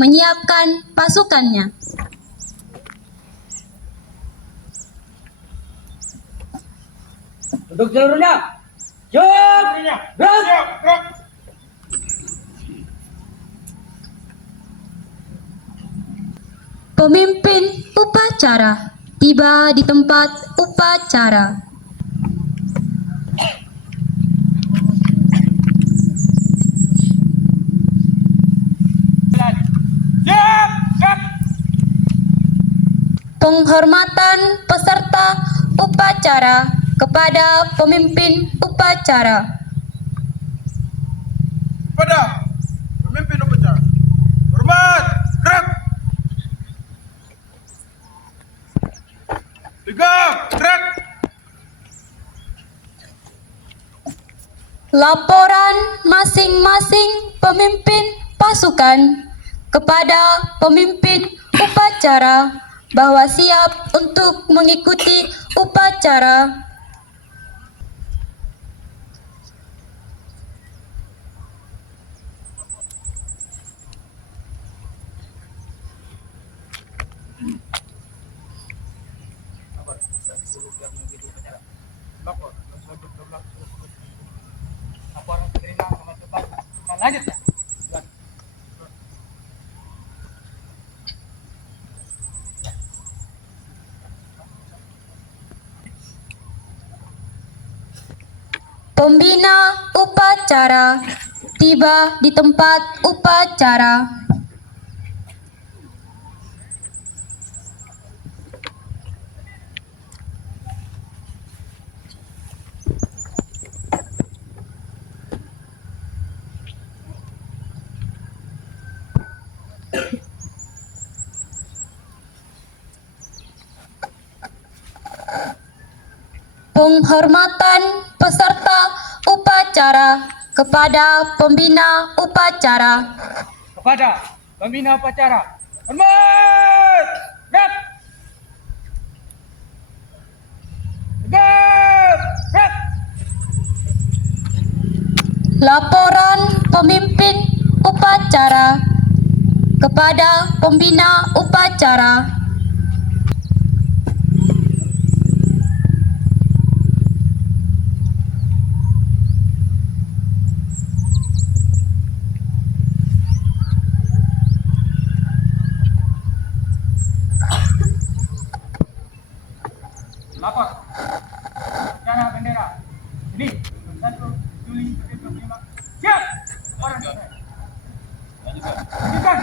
menyiapkan pasukannya. Untuk seluruhnya, siap, gerak. Pemimpin upacara tiba di tempat upacara. Penghormatan peserta upacara kepada pemimpin upacara. Kepada pemimpin upacara, hormat, gerak. Tegak, gerak. Laporan masing-masing pemimpin pasukan kepada pemimpin upacara bahwa siap untuk mengikuti upacara. Pembina upacara tiba di tempat upacara. Penghormatan peserta upacara kepada pembina upacara. Kepada pembina upacara, hormat, gerak. Tegak, gerak. Laporan pemimpin upacara kepada pembina upacara. Lapor. Upacara bendera. Ini 1 Juli 2025. Siap. Orang selesai. Lanjutkan.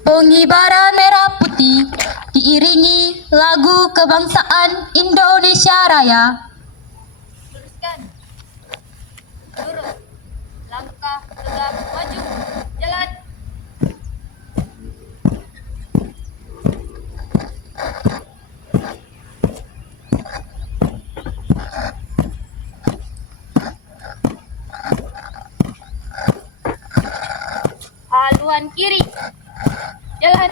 Pengibaran merah putih diiringi lagu kebangsaan Indonesia Raya. Luruskan, lurus, langkah tegap maju, jalan. Haluan kiri, jalan.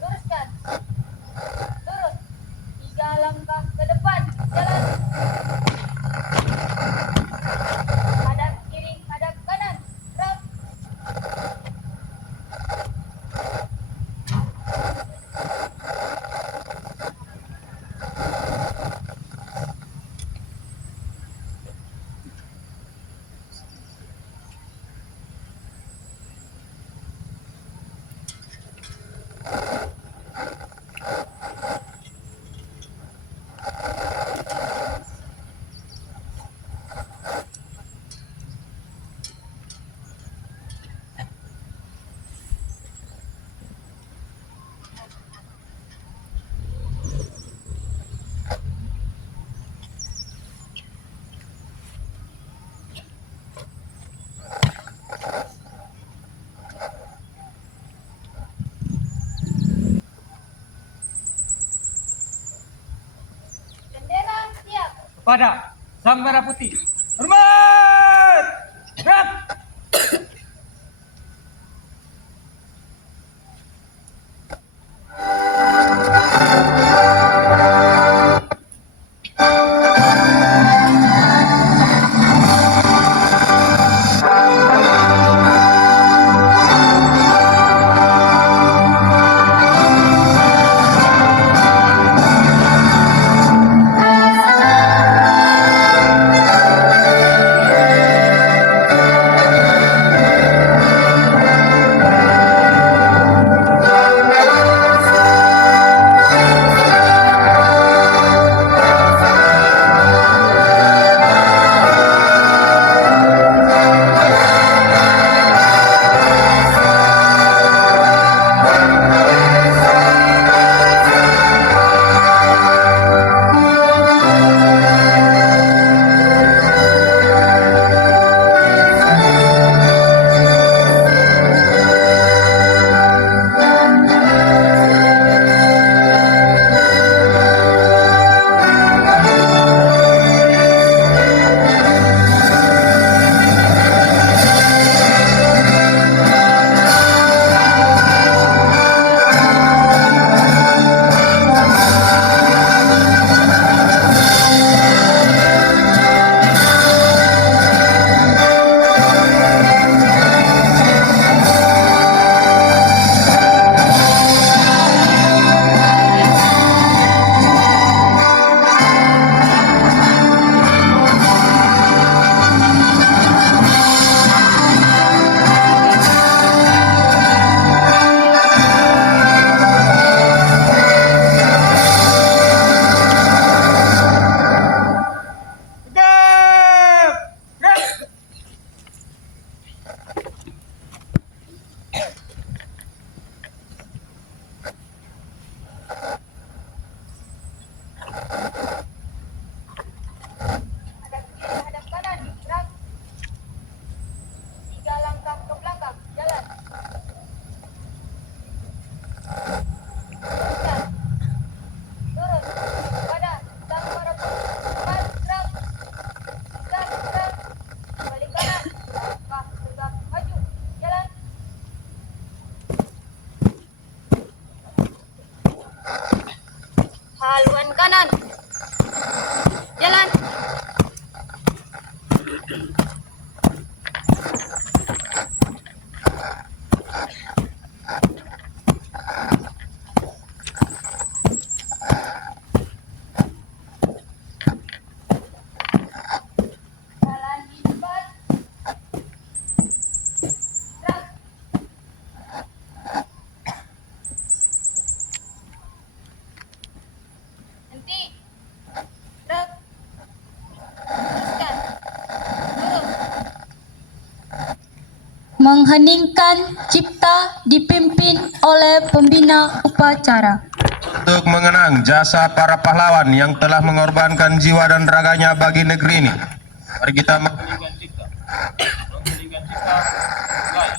Luruskan, lurus, 3 langkah ke depan, jalan. Hadap kiri, hadap kanan, gerak. kepada Sang Merah Putih. Hormat! Gerak! Tegap! Gerak! Hadap kiri, hadap kanan. Gerak. 3 langkah ke belakang. Jalan. Luruskan. Lurus. Kepada Sang Merah Putih. Hormat. Gerak. Gerak. Balik kanan. Langkah tegak maju. Jalan. Haluan kanan. Jalan. Jalan di depan. Gerak. Henti. Gerak. Luruskan. Lurus. Mengheningkan cipta dipimpin oleh pembina upacara. Untuk mengenang jasa para pahlawan yang telah mengorbankan jiwa dan raganya bagi negeri ini. Mari kita mengheningkan cipta. Mengheningkan cipta. Mulai.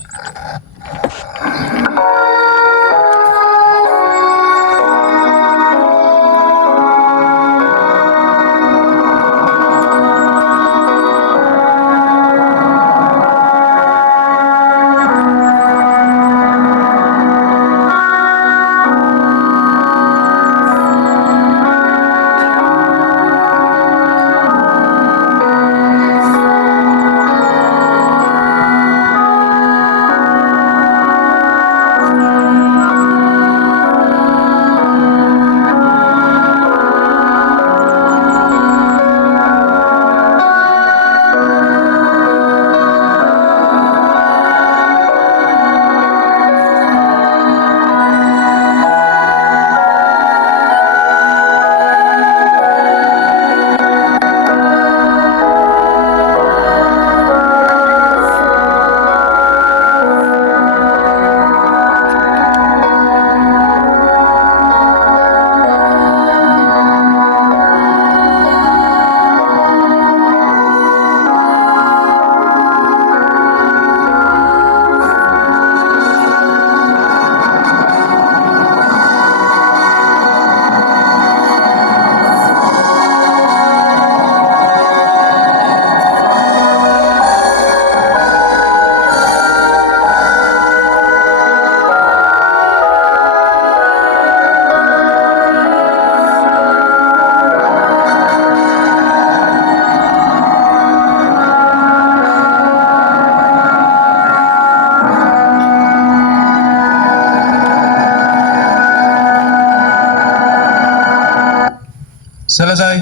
Selesai.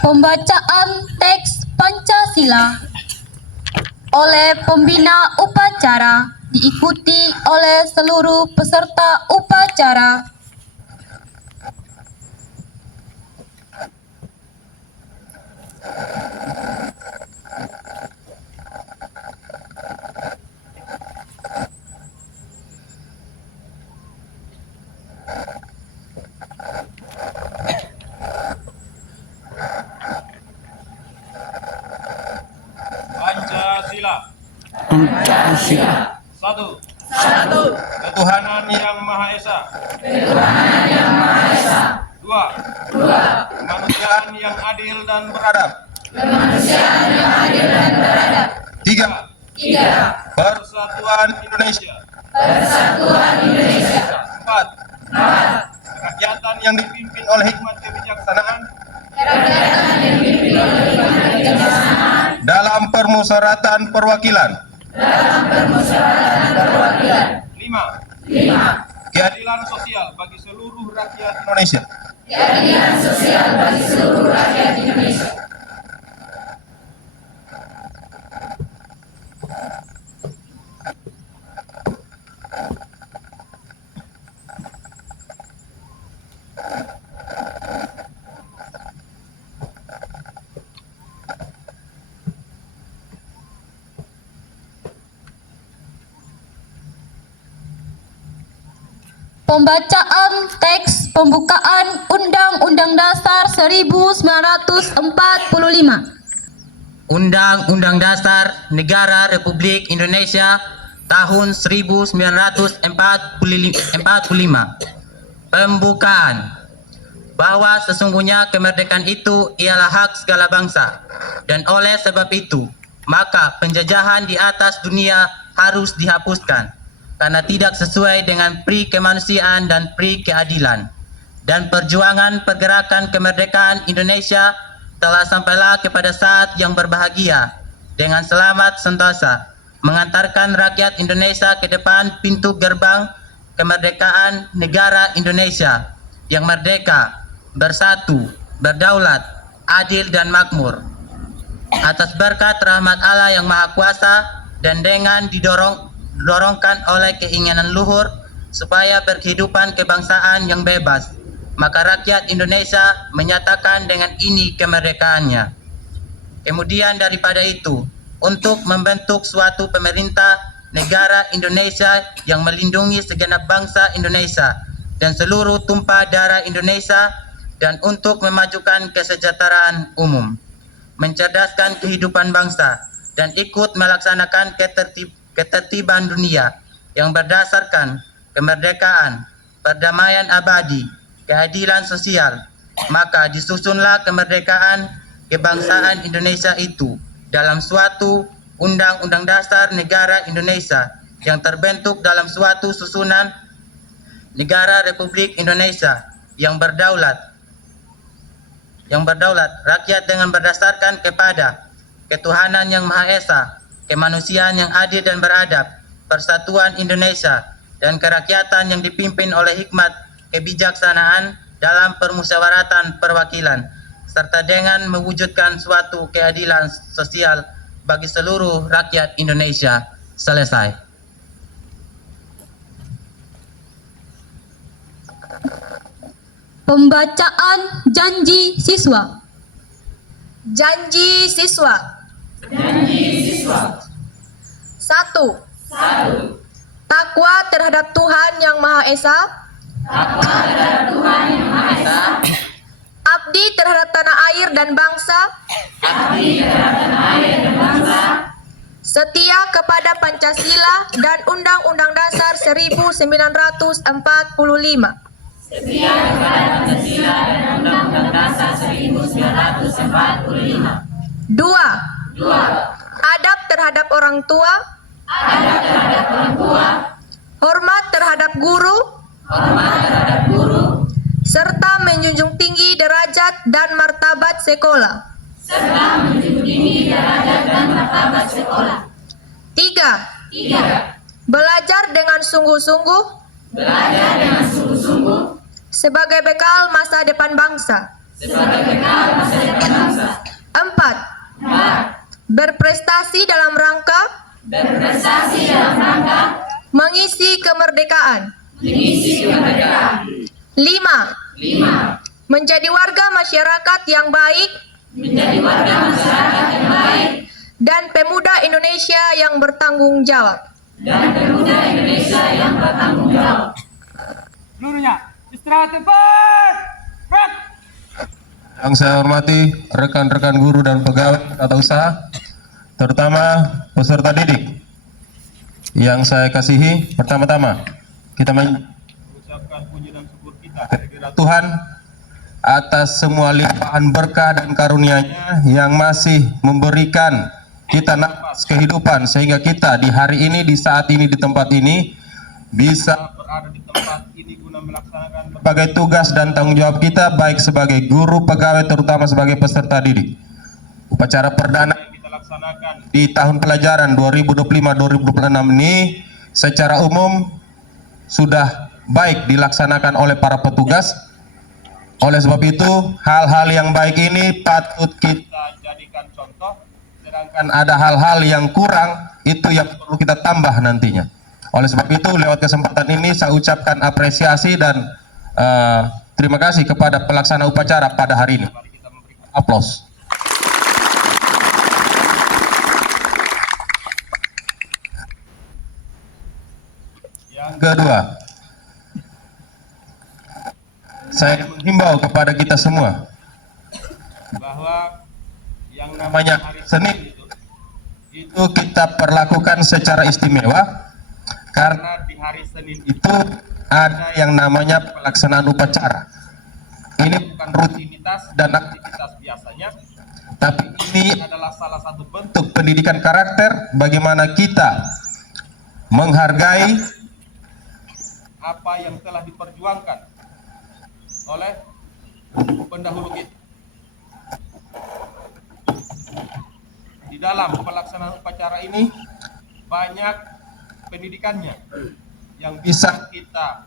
Pembacaan teks Pancasila oleh pembina upacara diikuti oleh seluruh peserta upacara. Pancasila. Satu. Ketuhanan Yang Maha Esa. Dua. Kemanusiaan yang adil dan beradab. Tiga. Persatuan Indonesia. Empat. Kerakyatan yang dipimpin oleh hikmat kebijaksanaan. Dalam permusyawaratan perwakilan. 5. Keadilan sosial bagi seluruh rakyat Indonesia. Pembacaan teks pembukaan Undang-Undang Dasar 1945. Undang-Undang Dasar Negara Republik Indonesia tahun 1945. Pembukaan. Bahwa sesungguhnya kemerdekaan itu ialah hak segala bangsa, dan oleh sebab itu maka penjajahan di atas dunia harus dihapuskan karena tidak sesuai dengan pri kemanusiaan dan pri keadilan. Dan perjuangan pergerakan kemerdekaan Indonesia telah sampailah kepada saat yang berbahagia dengan selamat sentosa mengantarkan rakyat Indonesia ke depan pintu gerbang kemerdekaan negara Indonesia yang merdeka, bersatu, berdaulat, adil dan makmur. Atas berkat rahmat Allah yang Maha Kuasa dan dengan didorongkan oleh keinginan luhur supaya berkehidupan kebangsaan yang bebas, maka rakyat Indonesia menyatakan dengan ini kemerdekaannya. Kemudian daripada itu, untuk membentuk suatu pemerintah negara Indonesia yang melindungi segenap bangsa Indonesia dan seluruh tumpah darah Indonesia, dan untuk memajukan kesejahteraan umum, mencerdaskan kehidupan bangsa, dan ikut melaksanakan ketertiban dunia yang berdasarkan kemerdekaan, perdamaian abadi, keadilan sosial, maka disusunlah kemerdekaan kebangsaan Indonesia itu dalam suatu Undang-Undang Dasar Negara Indonesia yang terbentuk dalam suatu susunan Negara Republik Indonesia yang berdaulat rakyat dengan berdasarkan kepada ketuhanan yang Maha Esa, kemanusiaan yang adil dan beradab, persatuan Indonesia, dan kerakyatan yang dipimpin oleh hikmat kebijaksanaan dalam permusyawaratan perwakilan, serta dengan mewujudkan suatu keadilan sosial bagi seluruh rakyat Indonesia. Selesai. Pembacaan janji siswa. Janji siswa. 1. Takwa terhadap Tuhan Yang Maha Esa. Abdi terhadap tanah air dan bangsa. Setia kepada Pancasila dan Undang-Undang Dasar 1945. 2. Adab terhadap orang tua. Hormat terhadap guru. Serta menjunjung tinggi derajat dan martabat sekolah. 3. Belajar dengan sungguh-sungguh. sebagai bekal masa depan bangsa. 4. Berprestasi dalam rangka mengisi kemerdekaan. 5. Menjadi warga masyarakat yang baik dan pemuda Indonesia yang bertanggung jawab. Seluruhnya istirahat tempat. Gerak. Yang saya hormati rekan-rekan guru dan pegawai tata usaha, terutama peserta didik yang saya kasihi. Pertama-tama kita mengucapkan puji dan syukur kita kepada Tuhan atas semua limpahan berkah dan karunia-Nya yang masih memberikan kita nafas kehidupan sehingga kita di hari ini, di saat ini, di tempat ini bisa berada di tempat ini guna melaksanakan berbagai tugas dan tanggung jawab kita, baik sebagai guru, pegawai, terutama sebagai peserta didik. Upacara perdana yang kita laksanakan di tahun pelajaran 2025-2026 ini secara umum sudah baik dilaksanakan oleh para petugas. Oleh sebab itu, hal-hal yang baik ini patut kita jadikan contoh, sedangkan ada hal-hal yang kurang, itu yang perlu kita tambah nantinya. Oleh sebab itu, lewat kesempatan ini saya ucapkan apresiasi dan terima kasih kepada pelaksana upacara pada hari ini. Mari kita memberikan aplaus. Yang kedua, saya menghimbau kepada kita semua bahwa yang namanya hari Senin itu kita perlakukan secara istimewa, karena di hari Senin itu ada yang namanya pelaksanaan upacara. Ini bukan rutinitas dan aktivitas biasanya, tapi ini adalah salah satu bentuk pendidikan karakter bagaimana kita menghargai apa yang telah diperjuangkan oleh pendahulu kita. Di dalam pelaksanaan upacara ini banyak pendidikannya yang bisa kita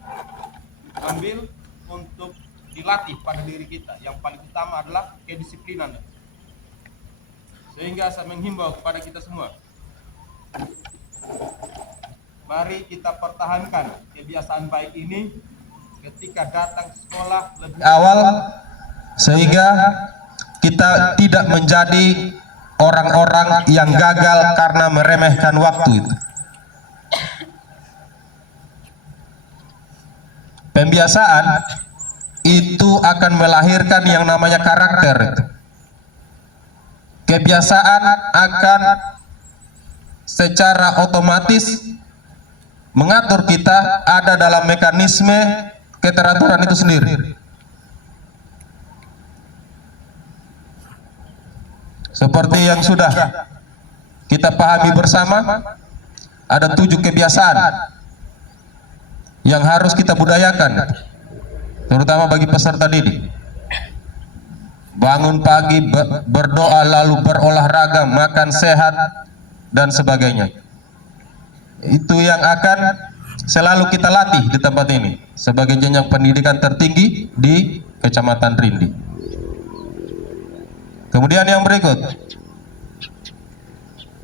ambil untuk dilatih pada diri kita. Yang paling utama adalah kedisiplinan. Sehingga saya menghimbau kepada kita semua, mari kita pertahankan kebiasaan baik ini ketika datang ke sekolah lebih awal, sehingga kita tidak menjadi orang-orang yang gagal karena meremehkan waktu itu. Pembiasaan itu akan melahirkan yang namanya karakter. Kebiasaan akan secara otomatis mengatur kita ada dalam mekanisme keteraturan itu sendiri. Seperti yang sudah kita pahami bersama, ada 7 kebiasaan yang harus kita budayakan, terutama bagi peserta didik. Bangun pagi, berdoa, lalu berolahraga, makan sehat, dan sebagainya. Itu yang akan selalu kita latih di tempat ini sebagai jenjang pendidikan tertinggi di Kecamatan Rindi. Kemudian yang berikut,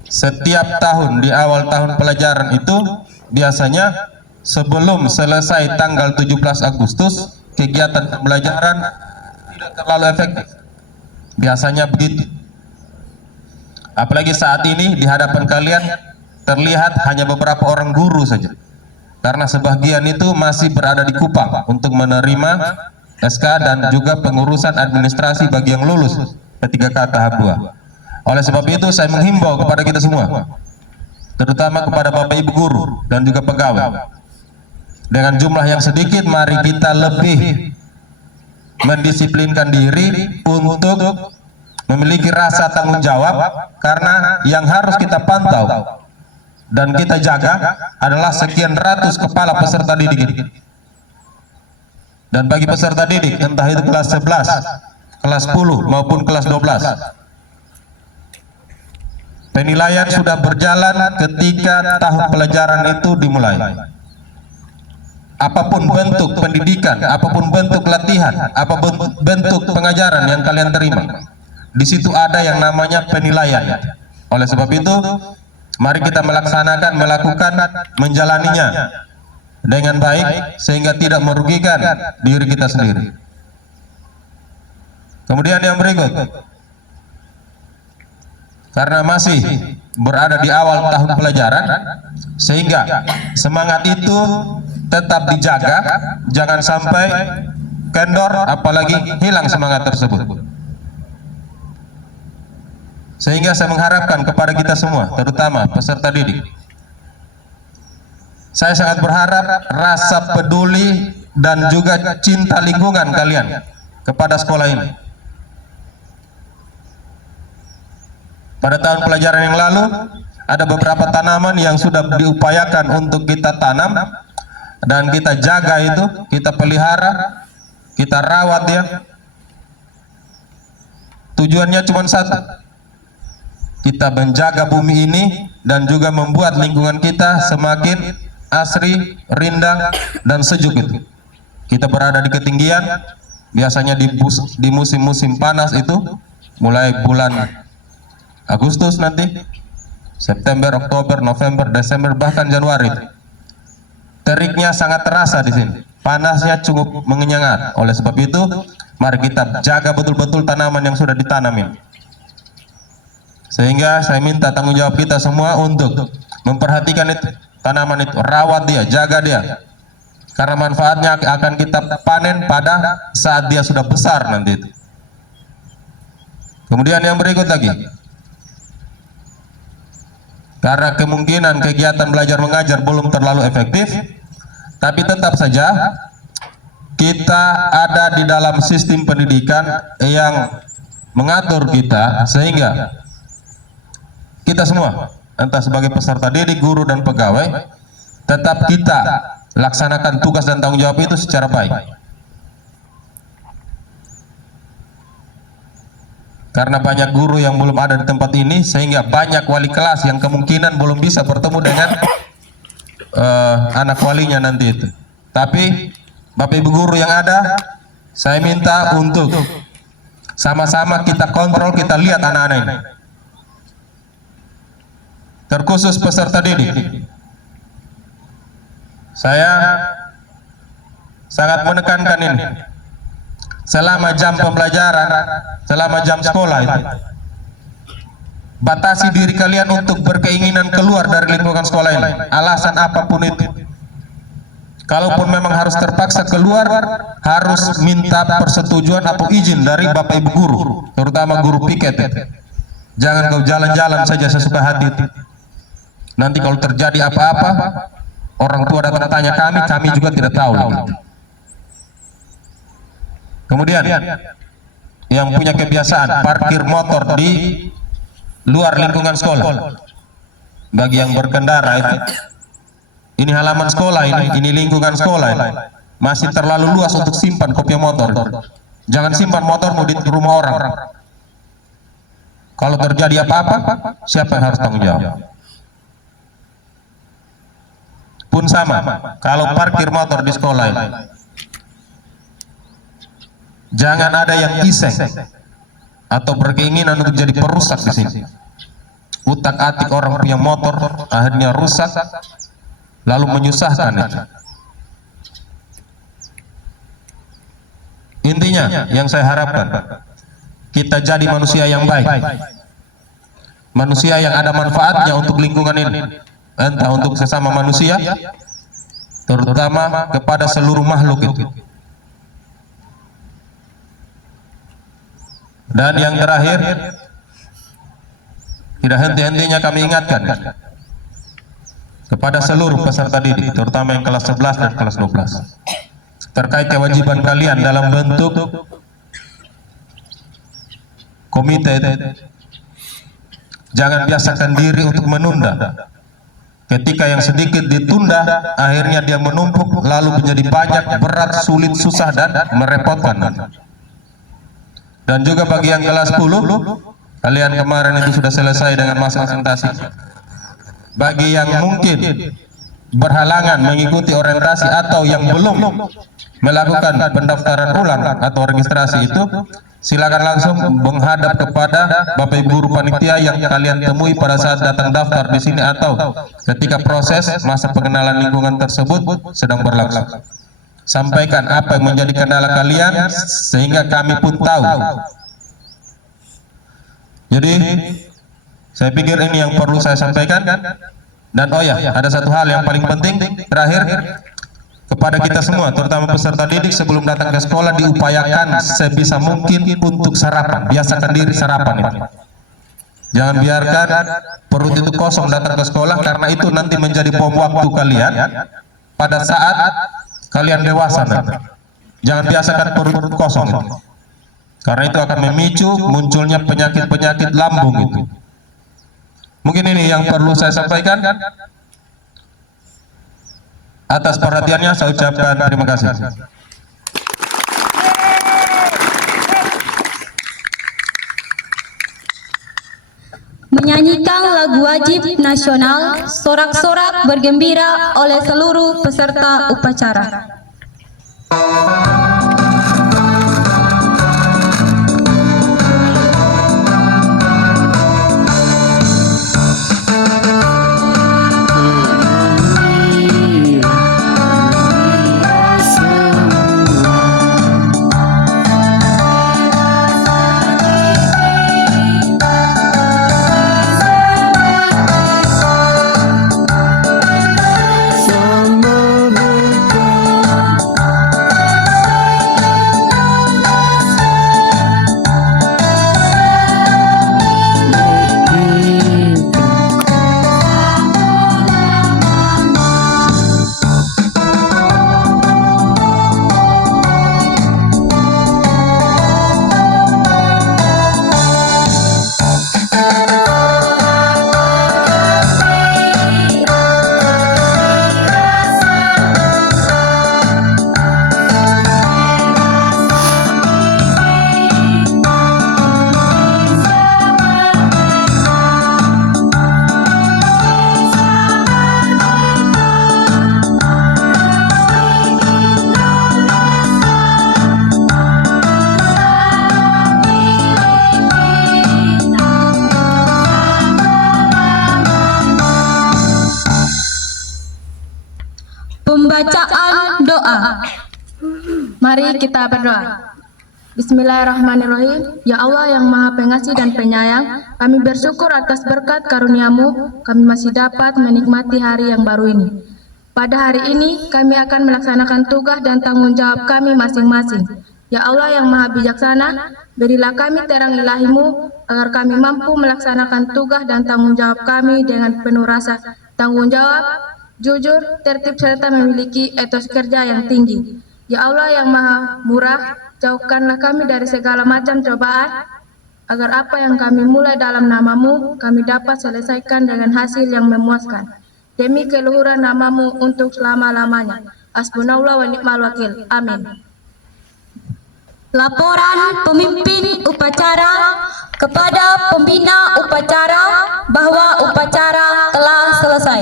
setiap tahun di awal tahun pelajaran itu biasanya sebelum selesai tanggal 17 Agustus kegiatan pembelajaran tidak terlalu efektif. Biasanya begitu. Apalagi saat ini di hadapan kalian terlihat hanya beberapa orang guru saja, karena sebagian itu masih berada di Kupang untuk menerima SK dan juga pengurusan administrasi bagi yang lulus P3K tahap 2. Oleh sebab itu saya menghimbau kepada kita semua, terutama kepada Bapak Ibu guru dan juga pegawai, dengan jumlah yang sedikit mari kita lebih mendisiplinkan diri untuk memiliki rasa tanggung jawab, karena yang harus kita pantau dan kita jaga adalah sekian ratus kepala peserta didik ini. Dan bagi peserta didik, entah itu kelas 11, kelas 10 maupun kelas 12, penilaian sudah berjalan ketika tahun pelajaran itu dimulai. apapun bentuk pendidikan, apapun bentuk latihan, apapun bentuk pengajaran yang kalian terima, di situ ada yang namanya penilaian. Oleh sebab itu, mari kita melaksanakan, melakukan, menjalaninya dengan baik sehingga tidak merugikan diri kita sendiri. Kemudian yang berikut, karena masih berada di awal tahun pelajaran, sehingga semangat itu tetap dijaga, jangan sampai kendor, apalagi hilang semangat tersebut. Sehingga saya mengharapkan kepada kita semua, terutama peserta didik, saya sangat berharap rasa peduli dan juga cinta lingkungan kalian kepada sekolah ini. Pada tahun pelajaran yang lalu, ada beberapa tanaman yang sudah diupayakan untuk kita tanam dan kita jaga itu, kita pelihara, kita rawat dia. Tujuannya cuma satu, kita menjaga bumi ini dan juga membuat lingkungan kita semakin asri, rindang, dan sejuk itu. Kita berada di ketinggian, biasanya di musim-musim panas itu, mulai bulan Agustus nanti, September, Oktober, November, Desember, bahkan Januari. Teriknya sangat terasa di sini, panasnya cukup menyengat. Oleh sebab itu, mari kita jaga betul-betul tanaman yang sudah ditanamin. Sehingga saya minta tanggung jawab kita semua untuk memperhatikan itu, tanaman itu, rawat dia, jaga dia. Karena manfaatnya akan kita panen pada saat dia sudah besar nanti itu. Kemudian yang berikut lagi, karena kemungkinan kegiatan belajar mengajar belum terlalu efektif, tapi tetap saja kita ada di dalam sistem pendidikan yang mengatur kita, sehingga kita semua, entah sebagai peserta didik, guru, dan pegawai, tetap kita laksanakan tugas dan tanggung jawab itu secara baik. Karena banyak guru yang belum ada di tempat ini, sehingga banyak wali kelas yang kemungkinan belum bisa bertemu dengan anak walinya nanti itu. Tapi Bapak Ibu guru yang ada, saya minta untuk sama-sama kita kontrol, kita lihat anak-anak ini, terkhusus peserta didik. Saya sangat menekankan ini. Selama jam pembelajaran, selama jam sekolah itu, batasi diri kalian untuk berkeinginan keluar dari lingkungan sekolah ini, alasan apapun itu. Kalaupun memang harus terpaksa keluar, harus minta persetujuan atau izin dari Bapak Ibu guru, terutama guru piket. Jangan kau jalan-jalan saja sesuka hati itu. Nanti kalau terjadi apa-apa, orang tua datang tanya kami juga tidak tahu. Kemudian yang punya kebiasaan parkir motor di luar lingkungan sekolah, bagi yang berkendara itu, ini halaman sekolah, ini lingkungan sekolah ini, masih terlalu luas untuk simpan kopiah motor. Jangan simpan motormu di rumah orang. Kalau terjadi apa-apa, siapa yang harus tanggung jawab? Pun sama, kalau parkir motor di sekolah ini, jangan ada yang iseng atau berkeinginan untuk jadi perusak di sini. Utak-atik orang punya motor, akhirnya rusak, lalu menyusahkan itu. Intinya, yang saya harapkan, kita jadi manusia yang baik, manusia yang ada manfaatnya untuk lingkungan ini, entah untuk sesama manusia, terutama kepada seluruh makhluk itu. Dan yang terakhir, tidak henti-hentinya kami ingatkan kepada seluruh peserta didik, terutama yang kelas 11 dan kelas 12, terkait kewajiban kalian dalam bentuk komite. Jangan biasakan diri untuk menunda. Ketika yang sedikit ditunda, akhirnya dia menumpuk, lalu menjadi banyak, berat, sulit, susah, dan merepotkan. Dan juga bagi yang kelas 10, kalian kemarin itu sudah selesai dengan masa presentasi. Bagi yang mungkin berhalangan mengikuti orientasi atau yang belum melakukan pendaftaran ulang atau registrasi itu, silakan langsung menghadap kepada Bapak Ibu guru panitia yang kalian temui pada saat datang daftar di sini atau ketika proses masa pengenalan lingkungan tersebut sedang berlangsung. Sampaikan apa yang menjadi kendala kalian sehingga kami pun tahu. Jadi saya pikir ini yang perlu saya sampaikan. Dan oh ya, ada satu hal yang paling penting terakhir kepada kita semua, terutama peserta didik, sebelum datang ke sekolah diupayakan sebisa mungkin untuk sarapan. Biasakan diri sarapan itu. Jangan biarkan perut itu kosong datang ke sekolah, karena itu nanti menjadi bom waktu kalian pada saat kalian dewasa nanti. Jangan biasakan perut kosong itu, karena itu akan memicu munculnya penyakit-penyakit lambung itu. Mungkin ini yang perlu saya sampaikan. Atas perhatiannya saya ucapkan terima kasih. Menyanyikan lagu wajib nasional Sorak-sorak bergembira oleh seluruh peserta upacara. Pembacaan doa. Mari kita berdoa. Bismillahirrahmanirrahim. Ya Allah yang Maha Pengasih dan Penyayang, kami bersyukur atas berkat karunia-Mu, kami masih dapat menikmati hari yang baru ini. Pada hari ini, kami akan melaksanakan tugas dan tanggung jawab kami masing-masing. Ya Allah yang Maha Bijaksana, berilah kami terang ilahi-Mu, agar kami mampu melaksanakan tugas dan tanggung jawab kami dengan penuh rasa tanggung jawab, jujur, tertib, serta memiliki etos kerja yang tinggi. Ya Allah yang Maha Murah, jauhkanlah kami dari segala macam cobaan, agar apa yang kami mulai dalam nama-Mu, kami dapat selesaikan dengan hasil yang memuaskan. Demi keluhuran nama-Mu untuk selama-lamanya. Hasbunallah wa ni'mal wakil. Amin. Laporan pemimpin upacara kepada pembina upacara bahwa upacara telah selesai.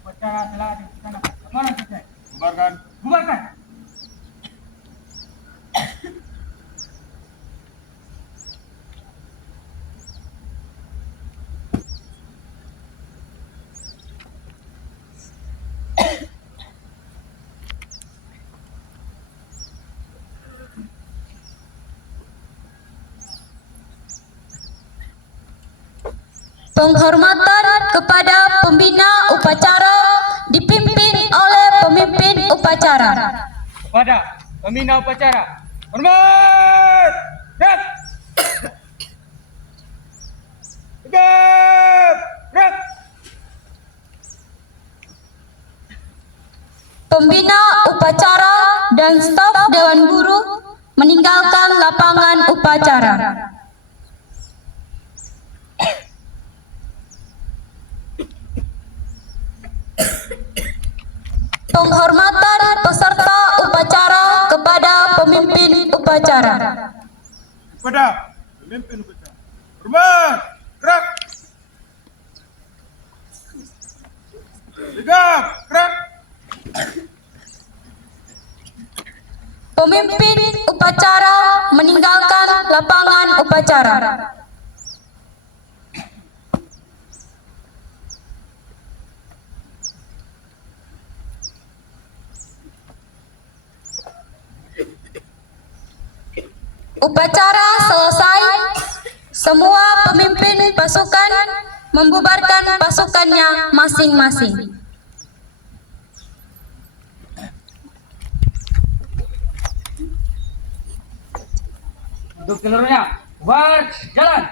Upacara telah dilaksanakan. Mana selesai? Bubarkan. Bubarkan. Penghormatan kepada pembina upacara dipimpin oleh pemimpin upacara. Kepada pembina upacara. Hormat! Gerak! Tegap! Gerak! Pembina upacara dan staf Dewan Guru meninggalkan lapangan upacara. Penghormatan peserta upacara kepada pemimpin upacara. Kepada pemimpin upacara. Hormat, gerak. Sigap, gerak. Pemimpin upacara meninggalkan lapangan upacara. Upacara selesai, semua pemimpin pasukan membubarkan pasukannya masing-masing. Untuk seluruhnya, bubar, jalan.